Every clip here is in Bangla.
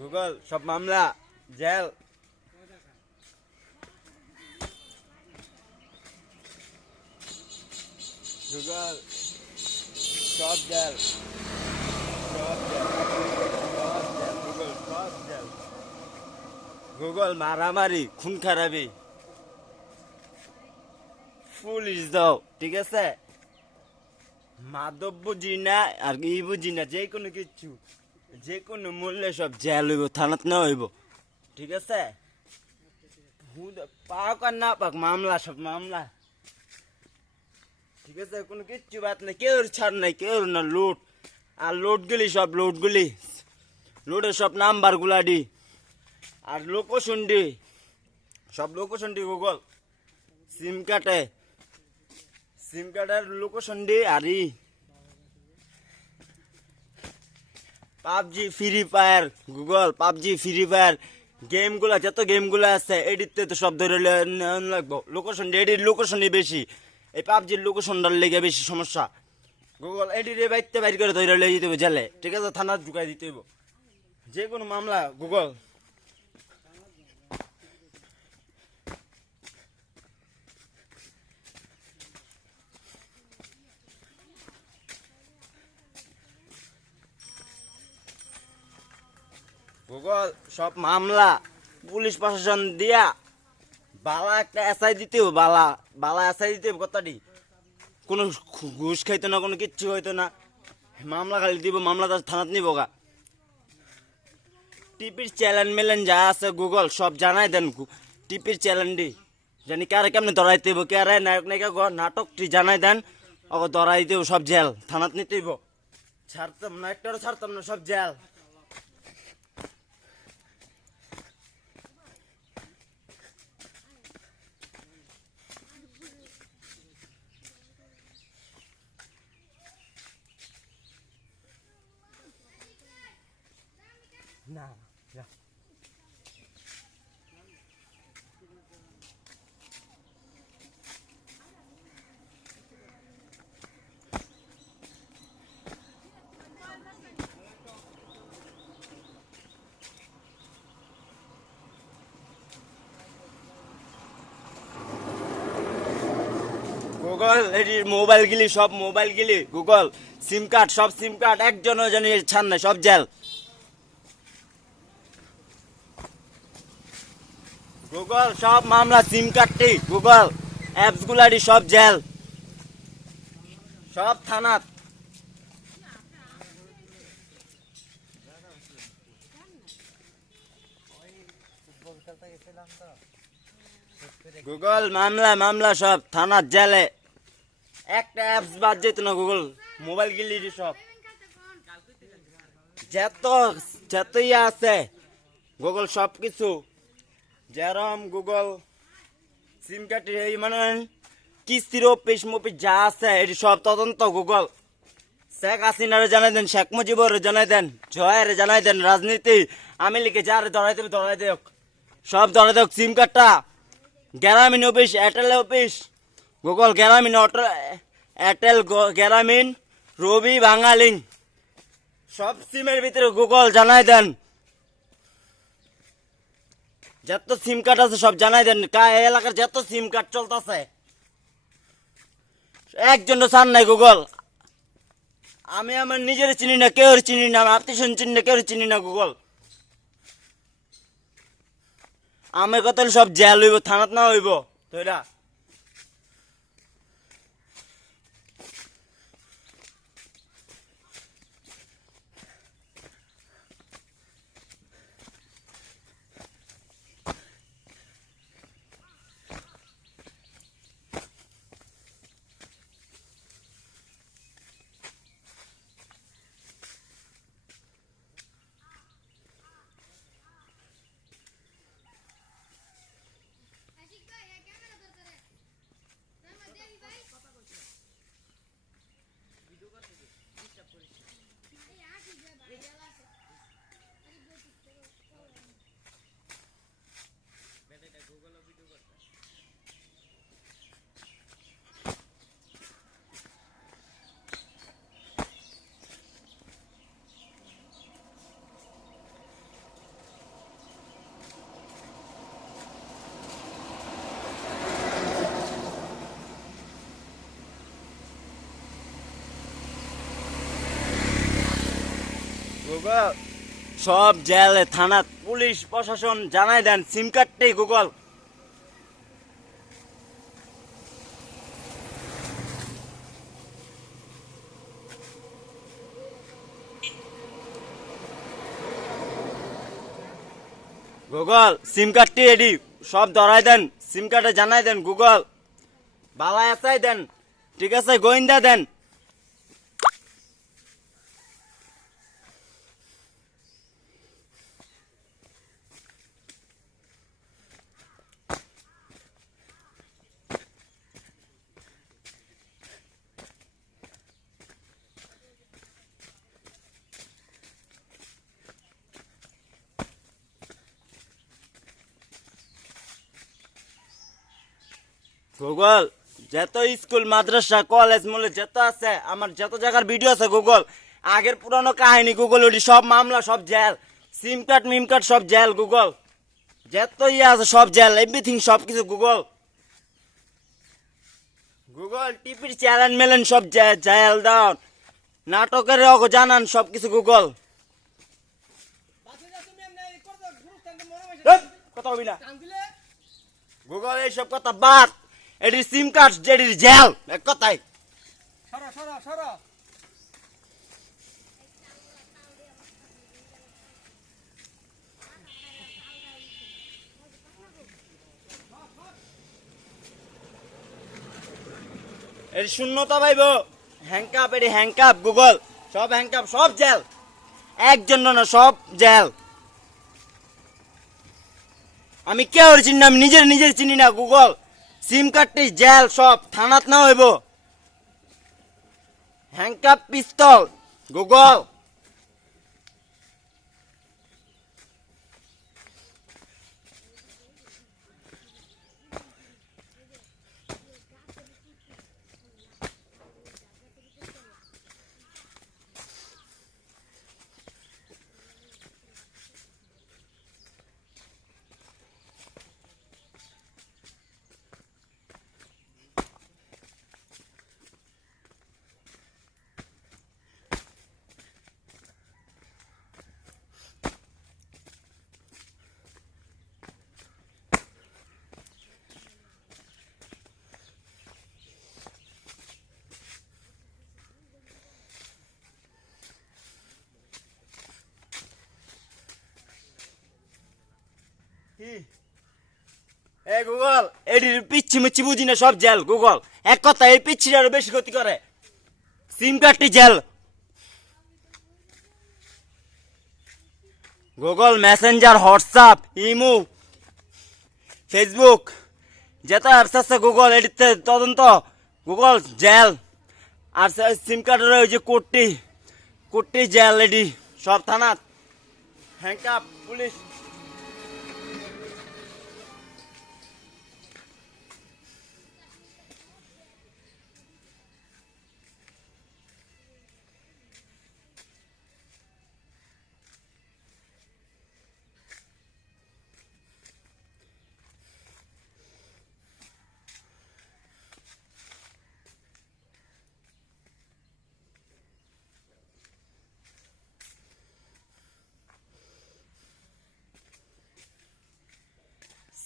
গুগল সব মামলা জেল। গুগল সব জেল, সব জেল, গুগল সব জেল। গুগল মারামারি, খুন খারাপি, পুলিশ দাও, ঠিক আছে? মাদক বুঝি না আর ই বুঝি না, যে কোনো কিছু যে কোনো মূল্যে সব জেল হইব, থানাত না হইব, ঠিক আছে? পাক আর না পাক মামলা, সব মামলা, ঠিক আছে? কোনো কিচ্ছু বাদ নাই, কেউ ছাড় নাই, কেউ না। লুট আর লোডগুলি, সব লোডগুলি, লোডের সব নাম্বার গুলা দি আর লোকেশন দি, সব লোকেশন দি। গুগল সিম কার্ডের লোকেশন দি। আর PUBG, Free Fire, Google PUBG, Free Fire গেমগুলা, যত গেমগুলো আছে এডিটতে তো সব ধরে লাগবো। লোকেশন এডিট লোকেশনই বেশি, এই পাবজির লোকেশনটার লেগে বেশি সমস্যা। গুগল এডিটে বাইতে বাইর করে ধরে লেগে দিতে হবে জেলে, ঠিক আছে? থানার ঢুকাই দিতে হইব যে কোনো মামলা। গুগল গুগল সব মামলা পুলিশ প্রশাসন দিয়া বালা একটা এসআই দিতে হবে, বালা বালা এসআই দিতে হবে। কথাটি কোনো ঘুষ খাইতো না, কোনো কিচ্ছু হইতো না, মামলা খালি দিব, মামলা থানাত নিব গা। টিপির চ্যালেঞ্জ মেলেন যা আছে গুগল সব জানাই দেন। টিপির চ্যালেঞ্জটি জানি কারে কেমনে ধরাইতে হইব, কারে নায়ক নায়িকা নাটকটি জানাই দেন, ওকে ধরাই দেব, সব জেল, থানাত নিতে হইব। ছাড়তাম না, একটারও ছাড়তাম না, সব জেল। না গুগল এটি মোবাইল গিলি, সব মোবাইল গিলি, গুগল সিম কার্ড, সব সিম কার্ড একজনও জানি ছাড় নাই, সব জেল। গুগল সব মামলা, সিম কার্ডটি, গুগল অ্যাপস গুলাটি সব জেল, সব থানাত। গুগল মামলা মামলা সব থানাত জেলে, একটা অ্যাপস বাদ যেত না। গুগল মোবাইল গিলি সব যত যত ইয়া আছে গুগল সব কিছু, যেরম গুগল সিম কার্ড এই মানে কিস্তির অফিস মফিস যা আছে এটি সব তদন্ত। গুগল শেখ হাসিনারে জানাই দেন, শেখ মুজিবরে জানাই দেন, জয়ের জানাই দেন, রাজনীতি আমি লিখে যারে ধরাই দেবে ধরাই দেখ, সব ধরাই দেখ। সিম কার্ডটা গ্রামীণ অফিস, এয়ারটেল অফিস, গুগল গ্রামীণ এয়ারটেল, গ্রামীণ, রবি, বাঙালি, সব সিমের ভিতরে গুগল জানাই দেন। যত সিম কার্ড আছে সব জানাই দেন, এলাকার যত সিম কার্ড চলতেছে একজন ছাড় নাই। গুগল আমি আমার নিজের চিনি না, কেউ চিনি না, আমার আত্মীয় চিনি না, কেউ চিনি না। গুগল আমার কথা সব জেল হইব, থানাত না হইব তোরা। গুগল সব জেলে থানা পুলিশ প্রশাসন জানাই দেন সিম কার্ডটাই গুগল। গুগল সিম কার্ডটি এডি সব ধরাই দেন, সিম কার্ডে জানাই দেন গুগল। বালা আসাই দেন, ঠিক আছে, গোয়েন্দা দেন। গুগল যত স্কুল মাদ্রাসা কলেজ মলে যত আছে আমার যত জায়গার ভিডিও আছে গুগল, আগের পুরানো কাহিনী গুগল, ওটি সব মামলা সব জেল, সিম কার্ড মিম কার্ড সব জেল গুগল, যত ইয়ে আছে সব জেল, এভরিথিং সব কিছু গুগল। গুগল টিপির চ্যালেঞ্জ মেলেন সব জেল ডাউন, নাটকের জানান সব কিছু গুগল। কথা হবি না গুগল, এইসব কথা বাদ, এটি সিম কার্ড যেটির জেল এক কথাই। এটি শূন্যতা পাইব, হ্যাংকাপ, এটি হ্যাংকাপ গুগল, সব হ্যাংকাপ সব জেল, একজন না সব জেল। আমি কেউ চিনি না, আমি নিজের চিনি না গুগল, সিম কার্ডটি জেল সব থানাত না হইব, হ্যাংকাপ পিস্তল গুগল। এই গুগল এটির পিচ্ছি মিচ্ছি বুঝি না, সব জেল গুগল, এক কথা এই পিচ্ছিটা আরো বেশি ক্ষতি করে, সিম কার্ডটি জেল Google. Messenger, WhatsApp, imo, Facebook যেটা অ্যাপস আছে গুগল, এটিতে তদন্ত গুগল জেল। আর সিম কার্ডের ওই যে কোডটি জেল, এটি সব থানাত হ্যাংকাপ পুলিশ।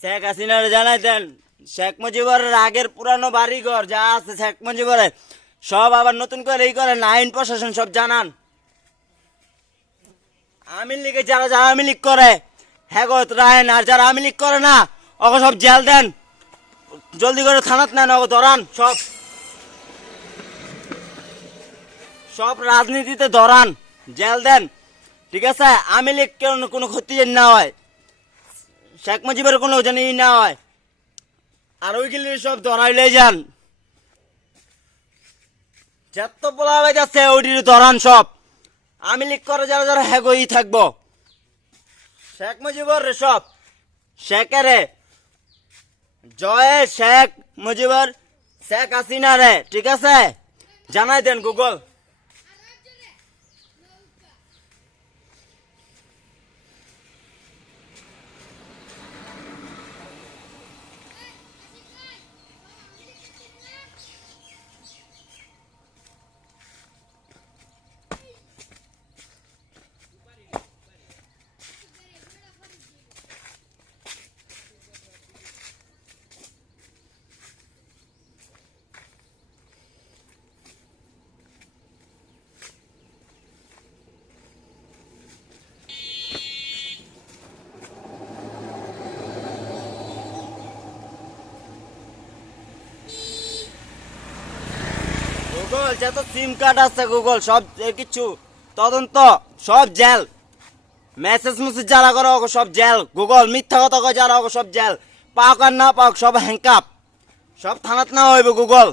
শেখ হাসিনার জানাই দেন, শেখ মুজিবুরের আগের পুরানো বাড়িঘর যা আছে শেখ মুজিবুরের সব আবার নতুন করে এই করেন, আইন প্রশাসন সব জানান। আওয়ামী লীগে যারা যারা আওয়ামী লীগ করে হ্যাঁ রায়ন, আর যারা আওয়ামী লীগ করে না ওকে সব জেল দেন, জলদি করে থানাত নেন, ওকে ধরান, সব রাজনীতিতে ধরান, জেল দেন, ঠিক আছে। আওয়ামী লীগ কেন কোনো ক্ষতি না হয়, শেখ মুজিবের কোনো জানি না হয়, আর ওইগুলি সব ধরাইলে যান, যত বলা হয়ে যাচ্ছে ওইটি ধরান সব। আওয়ামী লীগ করে যারা যারা হ্যাগই থাকবো, শেখ মুজিবর সব শেখেরে জয় শেখ মুজিবর শেখ হাসিনা রে, ঠিক আছে, জানাই দেন গুগল। যত সিম কার্ড আছে গুগল সব কিছু তদন্ত সব জেল মেসেজ মেসেজ যারা করো সব জেল গুগল মিথ্যা কথা কয় যারা সব জেল পাক আর না পাক সব হ্যাংকাপ সব থানাত না হইব গুগল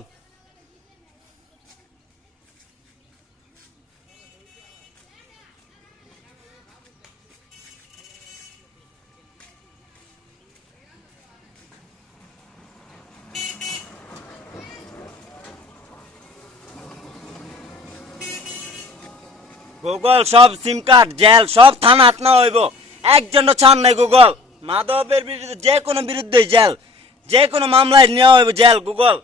গুগল সব সিম কার্ড জেল সব থানাত না হইব একজনও ছাড় নাই গুগল মাদকের বিরুদ্ধে যে কোনো বিরুদ্ধে জেল যে কোনো মামলায় নেওয়া হইব জেল গুগল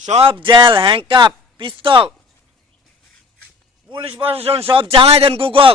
সব জেল হ্যাংকাপ পিস্তল পুলিশ প্রশাসন সব জানাই দেন গুগল